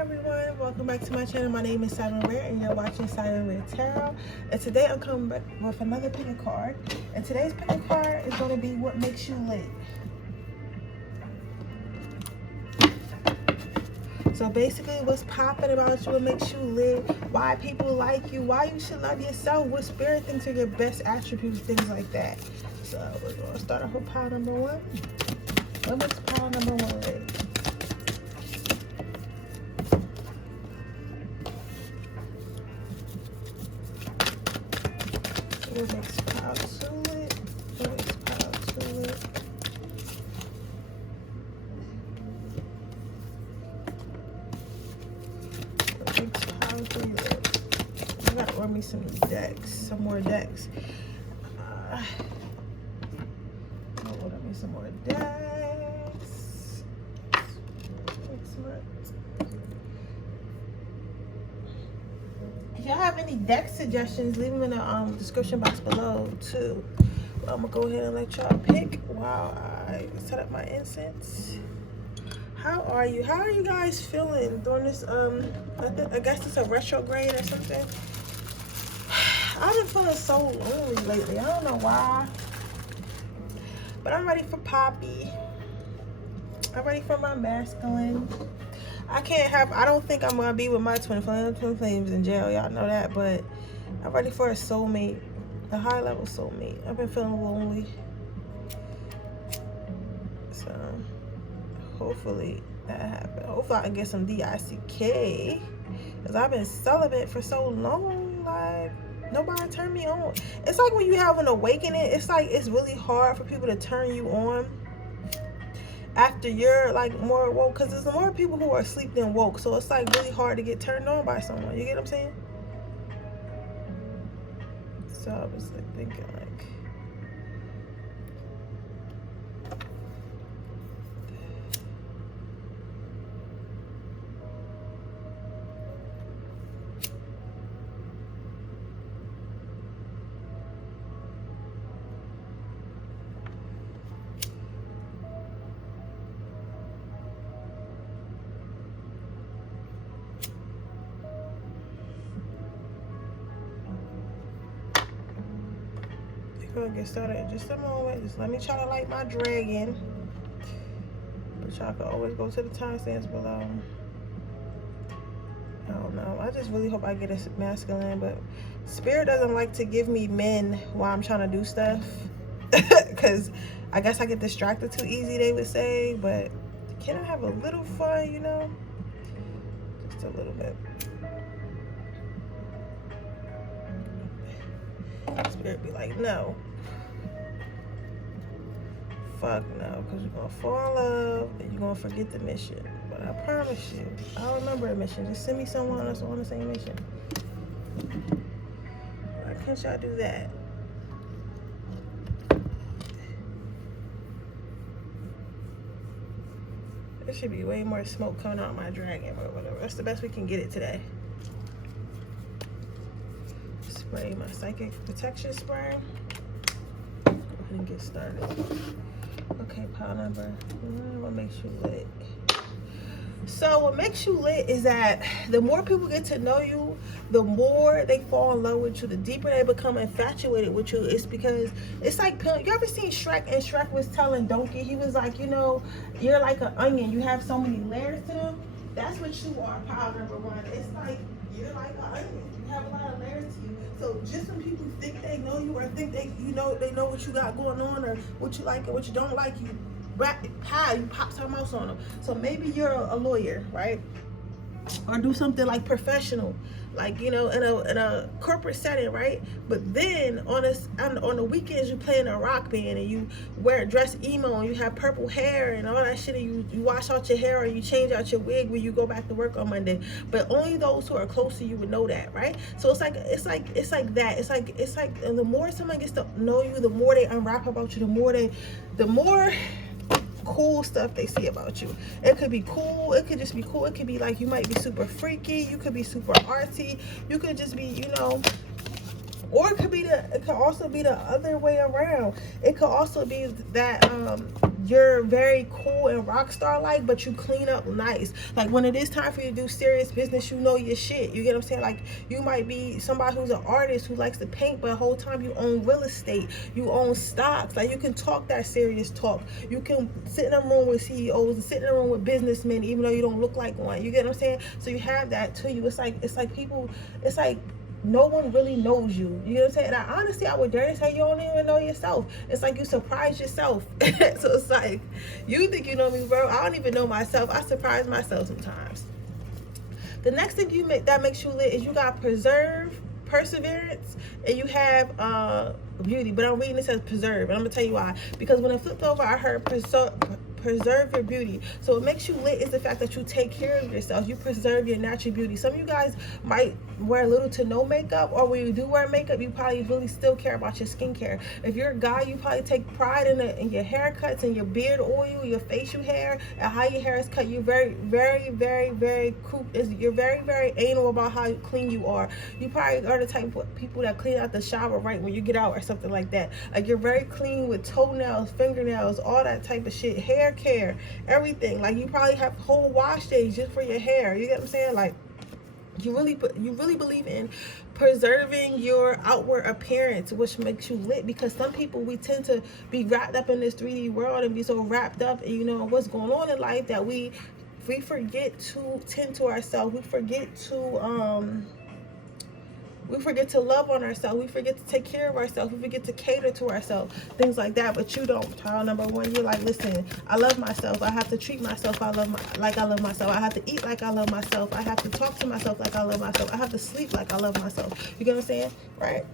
everyone, welcome back to my channel. My name is Siren Redd and you're watching Siren Redd Tarot. And today I'm coming back with another picking card. And today's picking card is going to be what makes you lit. So basically what's popping about you, what makes you lit, why people like you, why you should love yourself, what spirit thinks are your best attributes, things like that. So we're going to start off with pile number one. What makes pile number one lit? What makes pile two lit? What makes pile two lit? What makes pile three lit? I gotta order me some decks, some more decks. I'll order me some more decks. If y'all have any deck suggestions, leave them in the description box below too. I'm gonna go ahead and let y'all pick while I set up my incense. How are you? How are you guys feeling during this? I guess it's a retrograde or something. I've been feeling so lonely lately. I don't know why, but I'm ready for Poppy. I'm ready for my masculine. I don't think I'm gonna be with my twin flames in jail. Y'all know that, but I'm ready for a soulmate, a high level soulmate. I've been feeling lonely. So hopefully that happens. Hopefully I can get some DICK. Because I've been celibate for so long. Like, nobody turned me on. It's like when you have an awakening, it's like it's really hard for people to turn you on after you're like more woke, because there's more people who are asleep than woke, so it's like really hard to get turned on by someone. You get what I'm saying? So I was like thinking like, we're gonna get started in just a moment. Just let me try to light my dragon. But y'all can always go to the timestamps below. I don't know. I just really hope I get a masculine, but Spirit doesn't like to give me men while I'm trying to do stuff. Because I guess I get distracted too easy, they would say. But can I have a little fun, you know? Just a little bit. Spirit be like, no. Fuck no, because you're going to fall in love and you're going to forget the mission. But I promise you, I'll remember a mission. Just send me someone else on the same mission. Why can't y'all do that? There should be way more smoke coming out of my dragon, but whatever. That's the best we can get it today. Spray my psychic protection spray. Go ahead and get started. Okay, pile number. What makes you lit? So what makes you lit is that the more people get to know you, the more they fall in love with you, the deeper they become infatuated with you. It's because it's like, you ever seen Shrek? And Shrek was telling Donkey, he was like, you know, you're like an onion. You have so many layers to them. That's what you are, pile number one. It's like, you're like an onion. You have a lot of layers to you. So just when people think they know you or think they know what you got going on or what you like or what you don't like, you pop some else on them. So maybe you're a lawyer, right? Or do something like professional, like, you know, in a corporate setting, right? But then on the weekends you play in a rock band and you dress emo and you have purple hair and all that shit, and you wash out your hair or you change out your wig when you go back to work on Monday. But only those who are close to you would know that, right? So it's like that. It's like the more someone gets to know you, the more they unwrap about you, the more cool stuff they see about you. It could be cool, it could just be cool, it could be like you might be super freaky, you could be super artsy, you could just be, you know, or it could also be the other way around. It could also be that you're very cool and rock star like, but you clean up nice. Like when it is time for you to do serious business, you know your shit. You get what I'm saying? Like you might be somebody who's an artist who likes to paint, but the whole time you own real estate, you own stocks. Like you can talk that serious talk. You can sit in a room with CEOs and sit in a room with businessmen, even though you don't look like one. You get what I'm saying? So you have that to you. It's like people, it's like no one really knows you. You know what I'm saying? And honestly, I would dare to say you don't even know yourself. It's like you surprise yourself. So it's like, you think you know me, bro. I don't even know myself. I surprise myself sometimes. The next thing that makes you lit is you got perseverance, and you have beauty. But I'm reading this as preserve, and I'm gonna tell you why. Because when I flipped over, I heard preserve your beauty. So what makes you lit is the fact that you take care of yourself. You preserve your natural beauty. Some of you guys might wear little to no makeup, or when you do wear makeup, you probably really still care about your skincare. If you're a guy, you probably take pride in your haircuts and your beard oil, your facial hair, and how your hair is cut. You're very, very, very, very cool. You're very, very anal about how clean you are. You probably are the type of people that clean out the shower right when you get out or something like that. Like you're very clean with toenails, fingernails, all that type of shit, hair care, everything. Like you probably have whole wash days just for your hair. You get what I'm saying? Like you really believe in preserving your outward appearance, which makes you lit. Because some people, we tend to be wrapped up in this 3D world and be so wrapped up in, you know, what's going on in life, that we forget to tend to ourselves. We forget to love on ourselves. We forget to take care of ourselves. We forget to cater to ourselves. Things like that. But you don't. Child number one, you're like, listen, I love myself. I have to treat myself like I love myself. I have to eat like I love myself. I have to talk to myself like I love myself. I have to sleep like I love myself. You get what I'm saying? Right?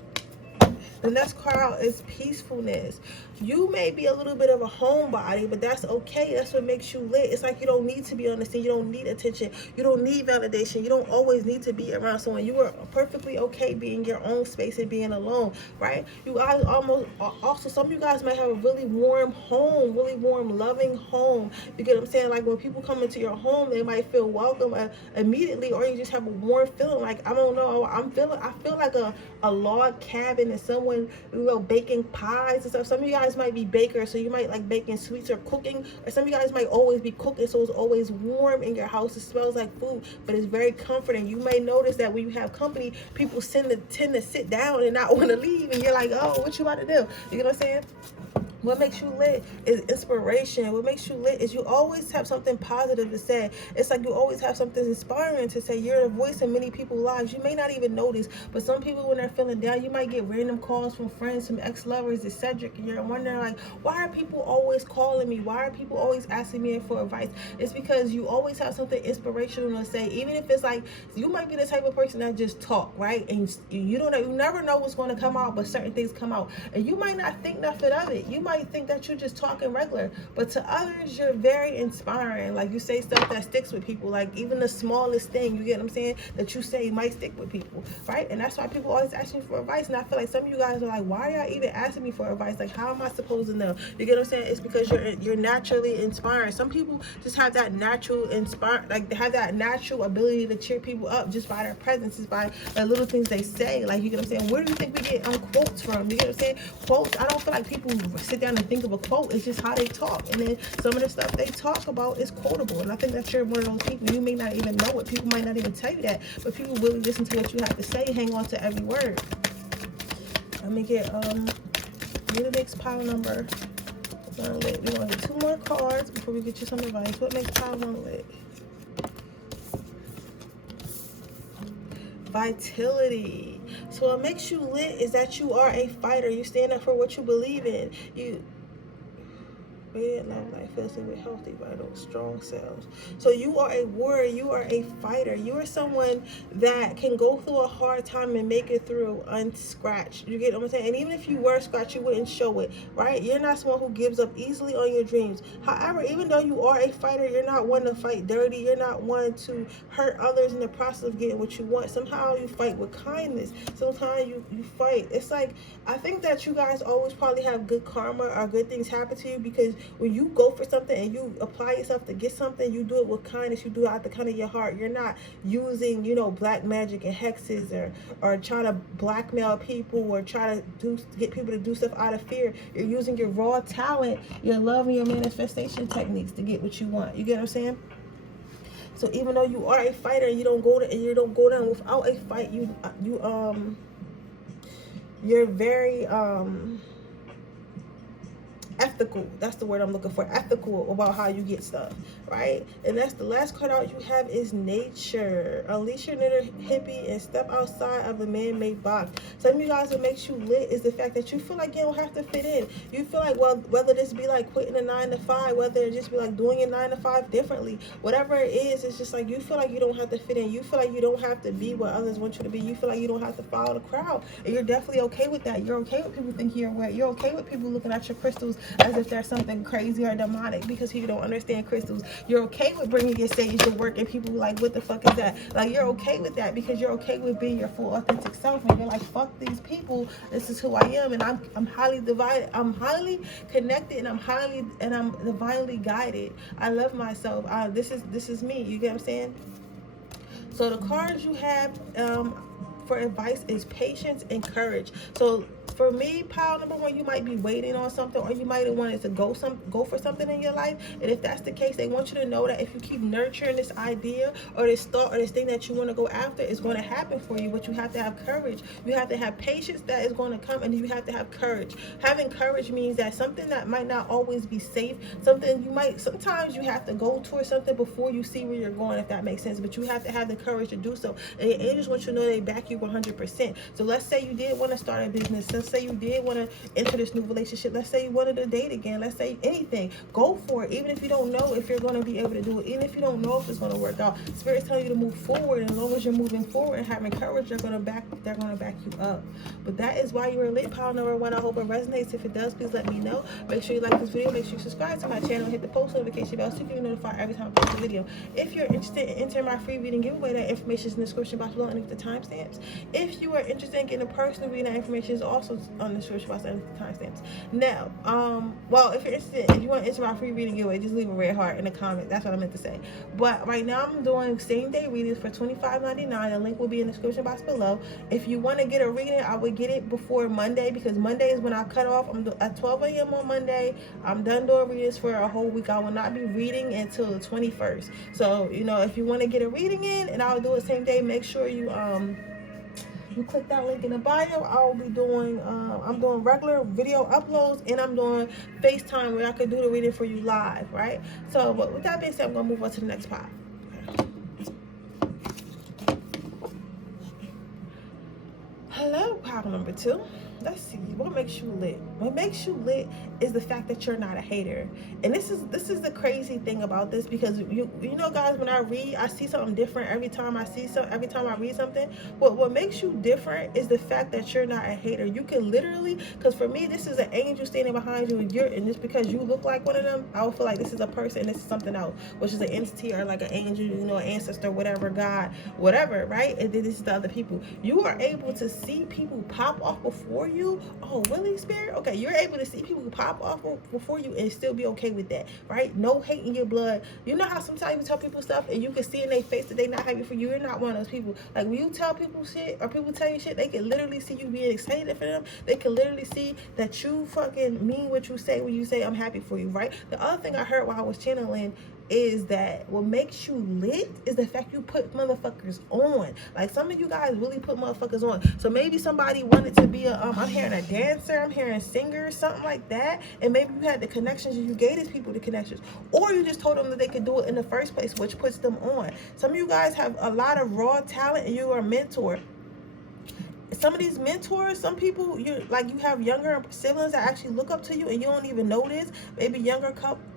The next card out is peacefulness. You may be a little bit of a homebody, but that's okay. That's what makes you lit. It's like you don't need to be on the scene. You don't need attention. You don't need validation. You don't always need to be around someone. You are perfectly okay being your own space and being alone, right? You guys also, some of you guys might have a really warm home, really warm, loving home. You get what I'm saying? Like when people come into your home, they might feel welcome immediately, or you just have a warm feeling. Like, I don't know, I feel like a log cabin and someone, you know, baking pies and stuff. Some of you guys might be bakers, so you might like baking sweets or cooking, or some of you guys might always be cooking, so it's always warm in your house. It smells like food, but it's very comforting. You may notice that when you have company, people tend to sit down and not want to leave, and you're like, oh, what you about to do? You know what I'm saying? What makes you lit is inspiration. What makes you lit is you always have something positive to say. It's like you always have something inspiring to say. You're a voice in many people's lives. You may not even notice, but some people, when they're feeling down, you might get random calls from friends, from ex-lovers, etc. And you're wondering, like, why are people always calling me? Why are people always asking me for advice? It's because you always have something inspirational to say. Even if it's like, you might be the type of person that just talk, right? And you never know what's going to come out, but certain things come out. And you might not think nothing of it. You might think that you're just talking regular, but to others you're very inspiring. Like you say stuff that sticks with people. Like even the smallest thing, you get what I'm saying, that you say might stick with people, right? And that's why people always ask me for advice. And I feel like some of you guys are like, why are y'all even asking me for advice? Like, how am I supposed to know? You get what I'm saying? It's because you're naturally inspiring. Some people just have that natural like they have that natural ability to cheer people up just by their presence, just by the little things they say. Like, you get what I'm saying? Where do you think we get quotes from? You get what I'm saying? Quotes. I don't feel like people sit down and think of a quote. It's just how they talk, and then some of the stuff they talk about is quotable. And I think that you're one of those people. You may not even know it. People might not even tell you that, but people really listen to what you have to say, hang on to every word. Let me get the next pile number. We're gonna get 2 more cards before we get you some advice. What makes pile 1 lit? Vitality. So what makes you lit is that you are a fighter. You stand up for what you believe in. You love life, feels with healthy, vital, strong cells. So you are a warrior. You are a fighter. You are someone that can go through a hard time and make it through unscratched. You get what I'm saying? And even if you were scratched, you wouldn't show it, right? You're not someone who gives up easily on your dreams. However, even though you are a fighter, you're not one to fight dirty. You're not one to hurt others in the process of getting what you want. Somehow you fight with kindness. Sometimes you fight. It's like, I think that you guys always probably have good karma or good things happen to you because when you go for something and you apply yourself to get something, you do it with kindness. You do it out the kind of your heart. You're not using, you know, black magic and hexes or trying to blackmail people or try to get people to do stuff out of fear. You're using your raw talent, your love, and your manifestation techniques to get what you want. You get what I'm saying? So even though you are a fighter, you don't go down without a fight. You're very ethical. That's the word I'm looking for. Ethical about how you get stuff, right? And that's the last card out you have is nature. Unleash your inner hippie and step outside of the man-made box. Some of you guys, what makes you lit is the fact that you feel like you don't have to fit in. You feel like, well, whether this be like quitting a 9 to 5, whether it just be like doing your 9 to 5 differently, whatever it is, it's just like you feel like you don't have to fit in. You feel like you don't have to be what others want you to be. You feel like you don't have to follow the crowd, and you're definitely okay with that. You're okay with people thinking you're weird. You're okay with people looking at your crystals as if there's something crazy or demonic because you don't understand crystals. You're okay with bringing your sage to work and people like, what the fuck is that? Like, you're okay with that because you're okay with being your full authentic self, and you're like, fuck these people, this is who I am, and I'm highly divided, I'm highly connected, and I'm divinely guided. I love myself. This is me. You get what I'm saying? So the cards you have for advice is patience and courage. So for me, pile number 1, you might be waiting on something, or you might have wanted to go for something in your life. And if that's the case, they want you to know that if you keep nurturing this idea or this thought or this thing that you want to go after, it's going to happen for you. But you have to have courage. You have to have patience that is going to come, and you have to have courage. Having courage means that something that might not always be safe, sometimes you have to go towards something before you see where you're going, if that makes sense. But you have to have the courage to do so. And the angels want you to know they back you 100%. So let's say you did want to start a business. Let's say you did want to enter this new relationship. Let's say you wanted to date again. Let's say anything. Go for it. Even if you don't know if you're going to be able to do it. Even if you don't know if it's going to work out. Spirit's telling you to move forward. And as long as you're moving forward and having courage, they're going to back you up. But that is why you are lit. Pile number 1. I hope it resonates. If it does, please let me know. Make sure you like this video. Make sure you subscribe to my channel and hit the post notification bell so you can be notified every time I post a video. If you're interested in entering my free reading giveaway, that information is in the description box below and with the timestamps. If you are interested in getting a personal reading, that information is also on the description box and the timestamps. Now, well, if you want to enter my free reading giveaway, just leave a red heart in the comment. That's what I meant to say. But right now, I'm doing same-day readings for $25.99. The link will be in the description box below. If you want to get a reading, I would get it before Monday, because Monday is when I cut off. I'm at 12 a.m. on Monday. I'm done doing readings for a whole week. I will not be reading until the 21st. So, you know, if you want to get a reading in, and I'll do it same day, make sure you click that link in the bio. I'll be doing I'm doing regular video uploads, and I'm doing FaceTime where I could do the reading for you live, right? So, but with that being said, I'm gonna move on to the next part. Hello, pile number 2. Let's see, what makes you lit? What makes you lit is the fact that you're not a hater. And this is the crazy thing about this, because you know, guys, when I read, I see something different every time I read something. What makes you different is the fact that you're not a hater. You can literally, because for me, this is an angel standing behind you, and just because you look like one of them, I would feel like this is a person and this is something else, which is an entity or like an angel, you know, an ancestor, whatever, God, whatever, right? And then this is the other people. You are able to see people pop off before you. Oh, really, Spirit? Okay, you're able to see people pop off before you and still be okay with that, right? No hate in your blood. You know how sometimes you tell people stuff and you can see in their face that they're not happy for you. You're not one of those people. Like, when you tell people shit or people tell you shit, they can literally see you being excited for them. They can literally see that you fucking mean what you say when you say I'm happy for you, right? The other thing I heard while I was channeling is that what makes you lit is the fact you put motherfuckers on. Like, some of you guys really put motherfuckers on. So maybe somebody wanted to be I'm hearing a dancer, I'm hearing singer, something like that, and maybe you had the connections and you gave these people the connections, or you just told them that they could do it in the first place, which puts them on. Some of you guys have a lot of raw talent, and you are a mentor. Some of these mentors, some people, you have younger siblings that actually look up to you and you don't even know this. Maybe younger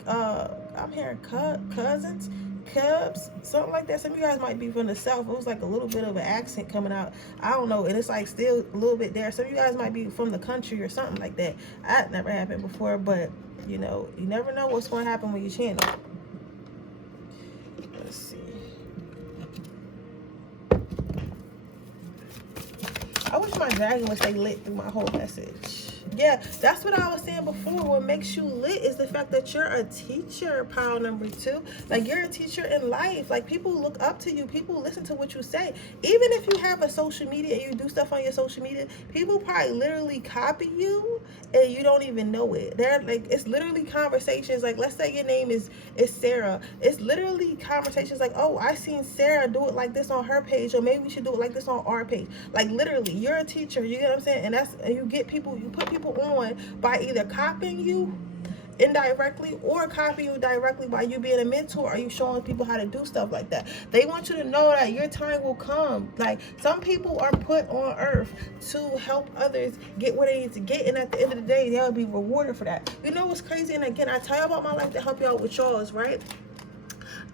I'm hearing cousins, cubs, something like that. Some of you guys might be from the South. It was like a little bit of an accent coming out. I don't know. And it's like still a little bit there. Some of you guys might be from the country or something like that. That never happened before, but you know, you never know what's going to happen when you channel. Let's see. I wish my dragon would stay lit through my whole message. Yeah, that's what I was saying before. What makes you lit is the fact that you're a teacher, pile number 2. Like, you're a teacher in life. Like, people look up to you. People listen to what you say. Even if you have a social media and you do stuff on your social media, people probably literally copy you and you don't even know it. They're like, it's literally conversations. Like, let's say your name is Sarah. It's literally conversations like, oh, I seen Sarah do it like this on her page, or maybe we should do it like this on our page. Like, literally, you're a teacher. You get what I'm saying? And you get people, you put people on by either copying you indirectly or copy you directly by you being a mentor, or you showing people how to do stuff like that. They want you to know that your time will come. Like, some people are put on earth to help others get what they need to get, and at the end of the day, they'll be rewarded for that. You know what's crazy? And again, I tell you about my life to help you out with yours, right?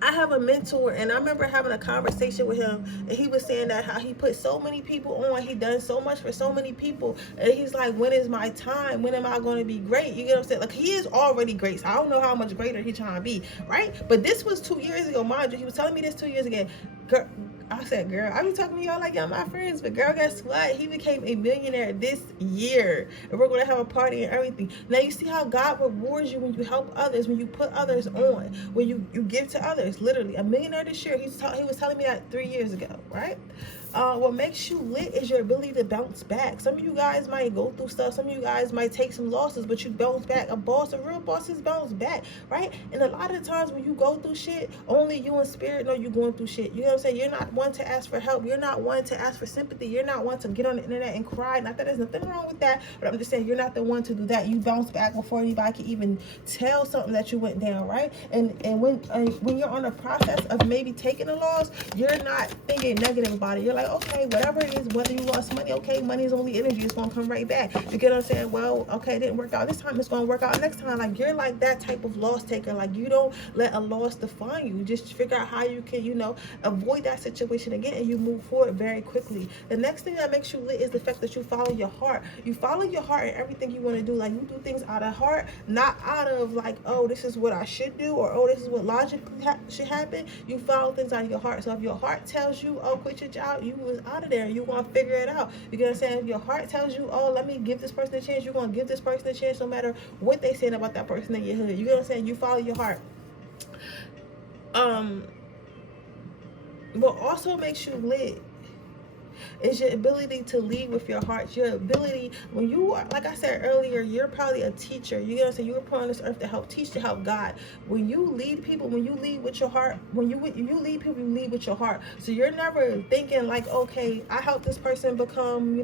I have a mentor, and I remember having a conversation with him, and he was saying that how he put so many people on, he done so much for so many people, and he's like, when is my time? When am I going to be great? You get what I'm saying? Like, he is already great, so I don't know how much greater he's trying to be, right? But this was 2 years ago, mind you. He was telling me this 2 years ago. Girl, I said, girl, I be talking to y'all like y'all my friends, but girl, guess what? He became a millionaire this year, and we're going to have a party and everything. Now, you see how God rewards you when you help others, when you put others on, when you give to others. Literally, a millionaire this year. He was telling me that 3 years ago, right? What makes you lit is your ability to bounce back. Some of you guys might go through stuff. Some of you guys might take some losses, but you bounce back. A real boss is bounce back, right? And a lot of the times when you go through shit, only you in spirit know you going through shit. You know what I'm saying? You're not one to ask for help. You're not one to ask for sympathy. You're not one to get on the internet and cry. Not that there's nothing wrong with that, but I'm just saying you're not the one to do that. You bounce back before anybody can even tell something that you went down, right? And when you're on the process of maybe taking a loss, you're not thinking negative about it. You're like, okay, whatever it is, whether you lost money, okay, money is only energy. It's going to come right back. You get what I'm saying? Well, okay, it didn't work out this time. It's going to work out next time. Like, you're like that type of loss taker. Like, you don't let a loss define you. Just figure out how you can, avoid that situation again, and you move forward very quickly. The next thing that makes you lit is the fact that you follow your heart. You follow your heart in everything you want to do. Like, you do things out of heart, not out of like, oh, this is what I should do, or oh, this is what logically should happen. You follow things out of your heart. So if your heart tells you, oh, quit your job, you was out of there. You want to figure it out. You get what I'm saying? If your heart tells you, oh, let me give this person a chance, you're going to give this person a chance no matter what they saying about that person in your hood. You get what I'm saying? You follow your heart. What also makes you lit is your ability to lead with your heart. Your ability, when you are, like I said earlier, you're probably a teacher. You know what I'm saying? You were put on this earth to help teach, to help God. When you lead people, when you lead with your heart, when you lead people, you lead with your heart. So you're never thinking like, okay, I helped this person become,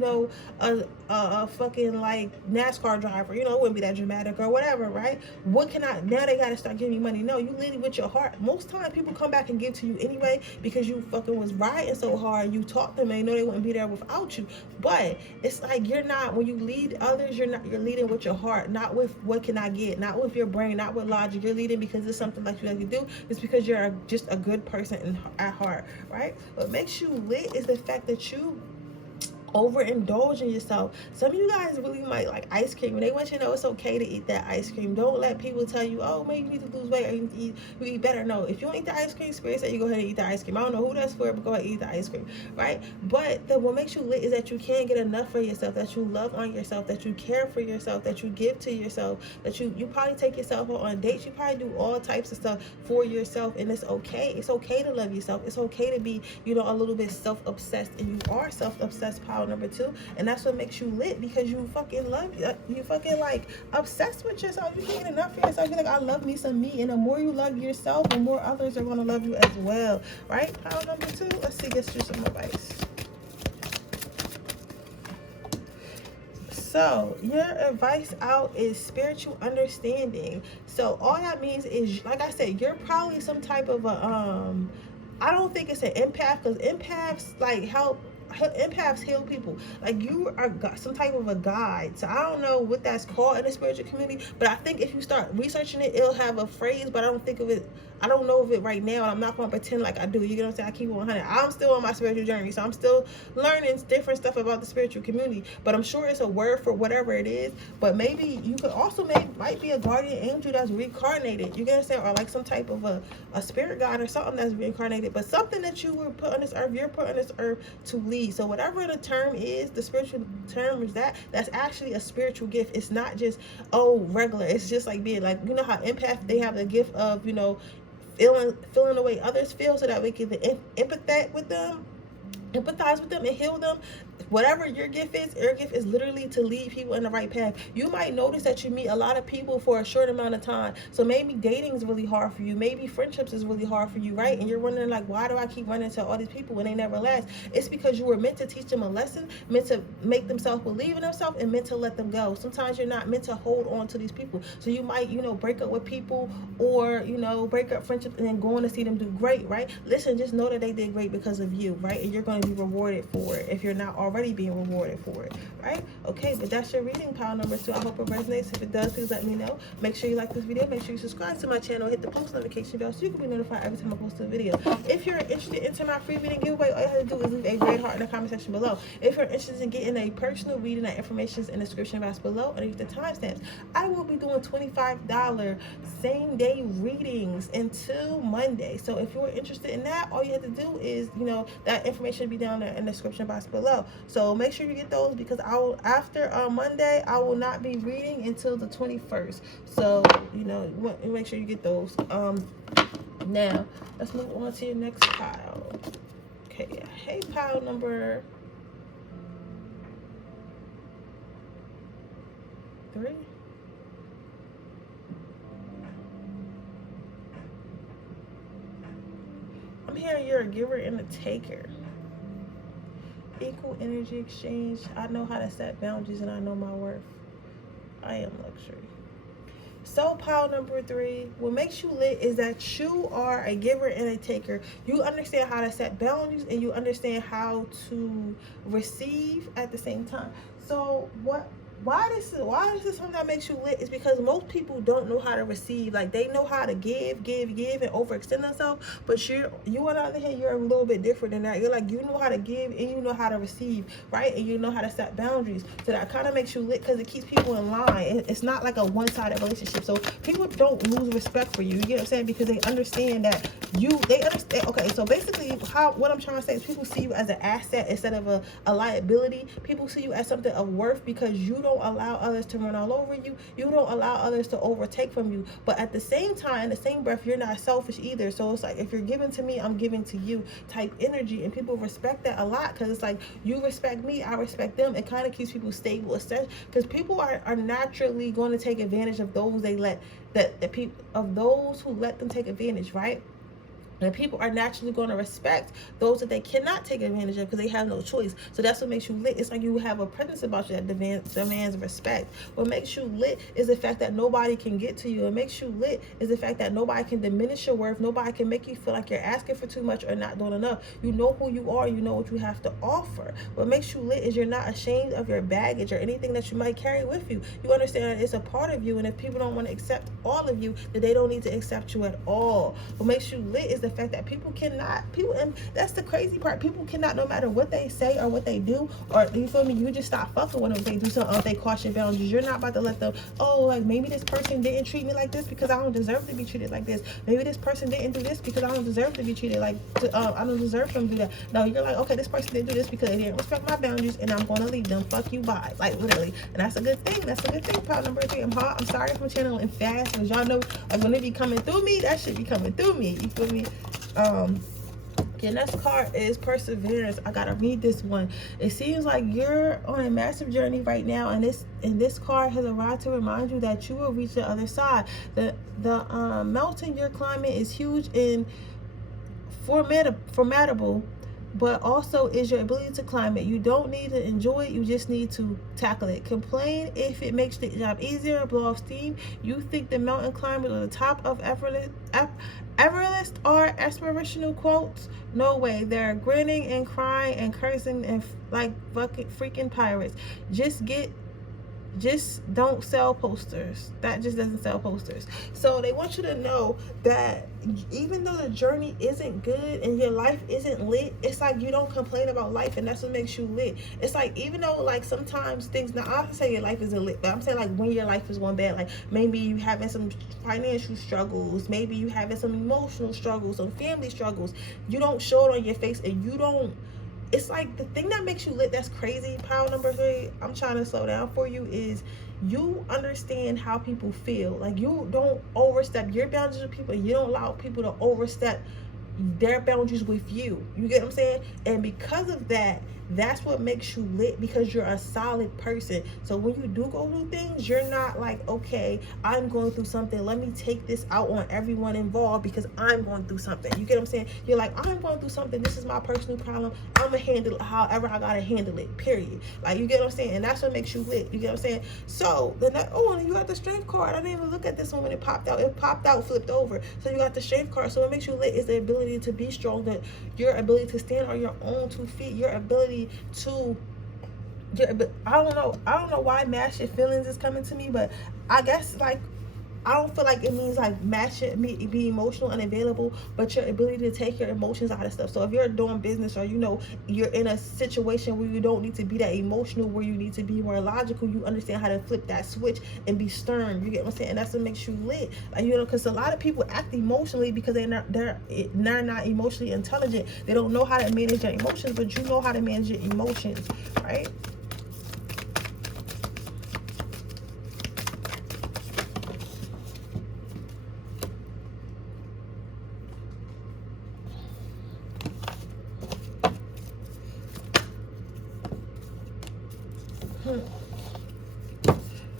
a fucking like NASCAR driver. It wouldn't be that dramatic or whatever, right? What can I, now they got to start giving me money. No, you lead with your heart. Most times people come back and give to you anyway because you fucking was riding so hard. You taught them, and they know they wouldn't be there without you. But it's like, you're not, when you lead others, you're leading with your heart, not with what can I get, not with your brain, not with logic. You're leading because it's something like you like to do. It's because you're just a good person at heart, right? What makes you lit is the fact that you overindulge in yourself. Some of you guys really might like ice cream, and they want you to know it's okay to eat that ice cream. Don't let people tell you, oh, maybe you need to lose weight, or you eat better. No, if you don't eat the ice cream, Spirit said you go ahead and eat the ice cream. I don't know who that's for, but go ahead and eat the ice cream, right? But what makes you lit is that you can't get enough for yourself, that you love on yourself, that you care for yourself, that you give to yourself, that you probably take yourself on dates. You probably do all types of stuff for yourself, and it's okay. It's okay to love yourself. It's okay to be, a little bit self-obsessed, and you are self-obsessed, power number 2, and that's what makes you lit, because you fucking love you fucking like obsessed with yourself. You can't get enough for yourself. You're like, I love me some me, and the more you love yourself, the more others are going to love you as well, right? Power number 2. Let's see, get through some advice. So your advice out is spiritual understanding. So all that means is, like I said, you're probably some type of a I don't think it's an empath, because empaths like empaths heal people. Like, you are some type of a guide. So I don't know what that's called in the spiritual community, but I think if you start researching it, it'll have a phrase, but I don't think of it. I don't know of it right now, and I'm not going to pretend like I do. You get what I'm saying? I keep it 100. I'm still on my spiritual journey, so I'm still learning different stuff about the spiritual community, but I'm sure it's a word for whatever it is. But maybe you could also might be a guardian angel that's reincarnated. You get what I'm saying? Or like some type of a spirit guide or something that's reincarnated, but something that you were put on this earth, you're put on this earth to lead. So whatever the term is, the spiritual term is that's actually a spiritual gift. It's not just regular. It's just like being like, you know how empath, they have the gift of, you know, feeling the way others feel, so that we can empathize with them and heal them. Whatever your gift is literally to lead people in the right path. You might notice that you meet a lot of people for a short amount of time. So maybe dating is really hard for you. Maybe friendships is really hard for you, right? And you're wondering like, why do I keep running into all these people when they never last? It's because you were meant to teach them a lesson, meant to make them self-believe in themselves, and meant to let them go. Sometimes you're not meant to hold on to these people. So you might, you know, break up with people, or, you know, break up friendships and then go on to see them do great, right? Listen, just know that they did great because of you, right? And you're going to be rewarded for it if you're not already being rewarded for it, right? Okay, but that's your reading, pile number 2. I hope it resonates. If it does, please let me know. Make sure you like this video. Make sure you subscribe to my channel. Hit the post notification bell so you can be notified every time I post a video. If you're interested in my free reading giveaway, all you have to do is leave a red heart in the comment section below. If you're interested in getting a personal reading, that information is in the description box below underneath the timestamps. I will be doing $25 same-day readings until Monday. So if you're interested in that, all you have to do is, you know, that information will be down there in the description box below. So make sure you get those, because I will, after Monday, I will not be reading until the 21st. So, you know, make sure you get those. Now let's move on to your next pile. Okay, hey, pile number 3. I'm hearing you're a giver and a taker. Equal energy exchange. I know how to set boundaries, and I know my worth. I am luxury. So pile number 3, what makes you lit is that you are a giver and a taker. You understand how to set boundaries, and you understand how to receive at the same time. So why this is something that makes you lit is because most people don't know how to receive. Like, they know how to give and overextend themselves, but you on the other hand, you're a little bit different than that. You're like, you know how to give and you know how to receive, right? And you know how to set boundaries. So that kind of makes you lit because it keeps people in line. It's not like a one-sided relationship. So people don't lose respect for you. You get what I'm saying? Because they understand that they understand. Okay, so basically what I'm trying to say is people see you as an asset instead of a liability. People see you as something of worth because you don't allow others to run all over you. You don't allow others to overtake from you. But at the same time, in the same breath, you're not selfish either. So it's like, if you're giving to me, I'm giving to you type energy. And people respect that a lot, because it's like, you respect me, I respect them. It kind of keeps people stable, because people are naturally going to take advantage of those those who let them take advantage, right? And people are naturally going to respect those that they cannot take advantage of, because they have no choice. So that's what makes you lit. It's like you have a presence about you that demands respect. What makes you lit is the fact that nobody can get to you. What makes you lit is the fact that nobody can diminish your worth. Nobody can make you feel like you're asking for too much or not doing enough. You know who you are. You know what you have to offer. What makes you lit is you're not ashamed of your baggage or anything that you might carry with you. You understand that it's a part of you, and if people don't want to accept all of you, then they don't need to accept you at all. What makes you lit is the fact that and that's the crazy part, people cannot, no matter what they say or what they do, or, you feel me, you just stop fucking with them if they do something, if they cross your boundaries. You're not about to let them, like, maybe this person didn't treat me like this because I don't deserve to be treated like this. Maybe this person didn't do this because I don't deserve to be treated like, I don't deserve them to do that. No, you're like, okay, this person didn't do this because they didn't respect my boundaries, and I'm going to leave them. Fuck you, bye. Like, literally. And that's a good thing. That's a good thing. Part number 3. I'm sorry if my channel and fast, because y'all know, like, when it be coming through me, that shit be coming through me. You feel me? Your next card is perseverance. I gotta read this one. It seems like you're on a massive journey right now, and this card has arrived to remind you that you will reach the other side. The mountain you're climbing is huge and formidable, but also is your ability to climb it. You don't need to enjoy it, you just need to tackle it. Complain if it makes the job easier, blow off steam. You think the mountain climbers are the top of Everest are aspirational quotes? No way. They're grinning and crying and cursing and like fucking freaking pirates. Just get just don't sell posters. That just doesn't sell posters. So they want you to know that even though the journey isn't good and your life isn't lit, it's like you don't complain about life, and that's what makes you lit. It's like, even though like sometimes things, now I can say your life isn't lit, but I'm saying like when your life is going bad, like maybe you having some financial struggles, maybe you having some emotional struggles, some family struggles, you don't show it on your face, and you don't, it's like the thing that makes you lit, that's crazy. Pile number 3, I'm trying to slow down for you, is you understand how people feel. Like, you don't overstep your boundaries with people. You don't allow people to overstep their boundaries with you. You get what I'm saying? And because of that, that's what makes you lit, because you're a solid person. So when you do go through things, you're not like, okay, I'm going through something, let me take this out on everyone involved because I'm going through something. You get what I'm saying? You're like, I'm going through something, this is my personal problem, I'm gonna handle it however I gotta handle it, period. Like, you get what I'm saying? And that's what makes you lit. You get what I'm saying? So the next, oh, and you got the strength card. I didn't even look at this one when it popped out. It popped out, flipped over. So you got the strength card. So what makes you lit is the ability to be strong, that your ability to stand on your own 2 feet, your ability to, I don't know why match your feelings is coming to me, but I guess like, I don't feel like it means like match it, be emotional and available, but your ability to take your emotions out of stuff. So if you're doing business, or you're in a situation where you don't need to be that emotional, where you need to be more logical, you understand how to flip that switch and be stern. You get what I'm saying? And that's what makes you lit. Like, because a lot of people act emotionally because they're not emotionally intelligent. They don't know how to manage their emotions, but you know how to manage your emotions, right?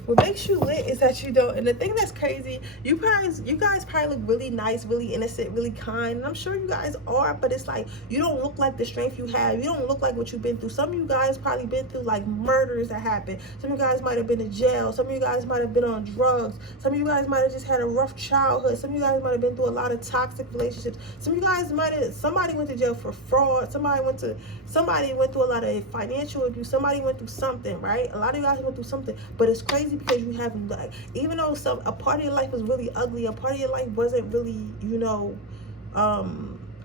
What makes you lit is that you don't, and the thing that's crazy, you guys probably look really nice, really innocent, really kind, and I'm sure you guys are, but it's like, you don't look like the strength you have. You don't look like what you've been through. Some of you guys probably been through like murders that happened. Some of you guys might have been in jail. Some of you guys might have been on drugs. Some of you guys might have just had a rough childhood. Some of you guys might have been through a lot of toxic relationships. Some of you guys somebody went to jail for fraud. Somebody went through a lot of financial abuse. Somebody went through something, right? A lot of you guys went through something, but it's crazy because you have, like, even though a part of your life was really ugly, a part of your life wasn't really,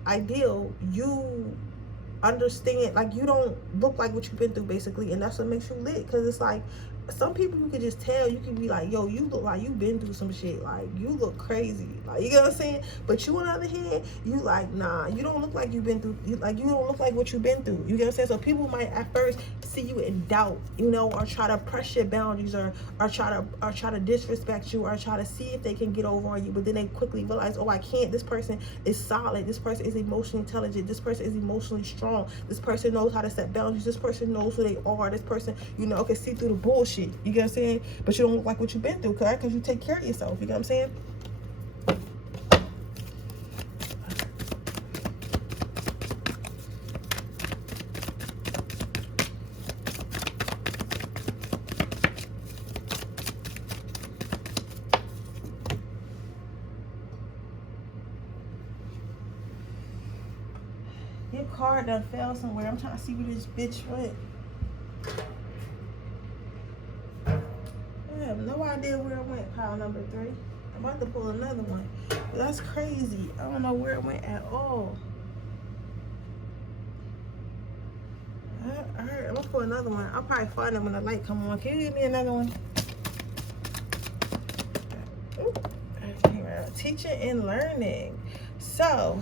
ideal, you understand, like, you don't look like what you've been through, basically, and that's what makes you lit. Because it's like, some people you could just tell, you can be like, yo, you look like you've been through some shit, like, you look crazy, like, you know what I'm saying? But you, on the other hand, you like, nah, you don't look like you've been through, you don't look like what you've been through, you get what I'm saying? So people might at first see you in doubt, or try to press your boundaries, or try to disrespect you, or try to see if they can get over on you, but then they quickly realize, oh, I can't. This person is solid, this person is emotionally intelligent, this person is emotionally strong, this person knows how to set boundaries, this person knows who they are, this person, can see through the bullshit. You get what I'm saying? But you don't look like what you've been through, correct? Because you take care of yourself. You get what I'm saying? Your card done fell somewhere. I'm trying to see where this bitch went. I have no idea where it went, pile number 3. I'm about to pull another one. But that's crazy. I don't know where it went at all. Alright, I'm gonna pull another one. I'll probably find it when the light come on. Can you give me another one? Ooh. Teaching and learning. So,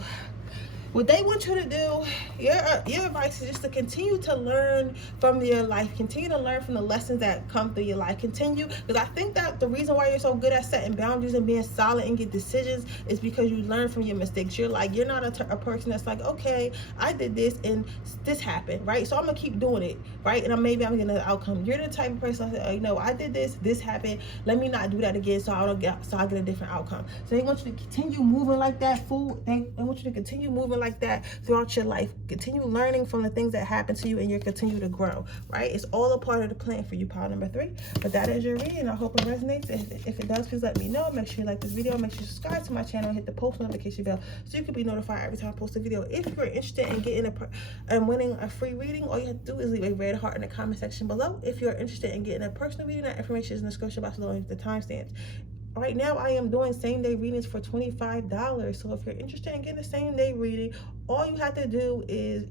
what they want you to do, your advice is just to continue to learn from your life. Continue to learn from the lessons that come through your life. Continue, because I think that the reason why you're so good at setting boundaries and being solid and get decisions is because you learn from your mistakes. You're not a person that's like, okay, I did this and this happened, right? So I'm gonna keep doing it, right? And maybe I'm getting an outcome. You're the type of person that say, I did this happened. Let me not do that again, so I get a different outcome. So they want you to continue moving like that, fool. They want you to continue moving like like that throughout your life. Continue learning from the things that happen to you, and you'll continue to grow, right? It's all a part of the plan for you, pile number 3. But that is your reading. I hope it resonates. If it does, please let me know. Make sure you like this video. Make sure you subscribe to my channel and hit the post notification bell so you can be notified every time I post a video. If you're interested in getting and winning a free reading, all you have to do is leave a red heart in the comment section below. If you're interested in getting a personal reading, that information is in the description box below with the timestamps. Right now, I am doing same-day readings for $25. So if you're interested in getting a same-day reading, all you have to do is,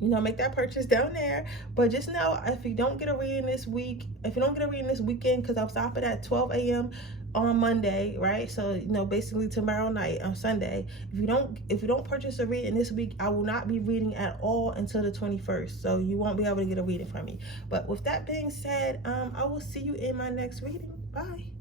make that purchase down there. But just know, if you don't get a reading this week, if you don't get a reading this weekend, because I'm stopping at 12 a.m. on Monday, right? So, basically tomorrow night on Sunday, if you don't purchase a reading this week, I will not be reading at all until the 21st. So you won't be able to get a reading from me. But with that being said, I will see you in my next reading. Bye.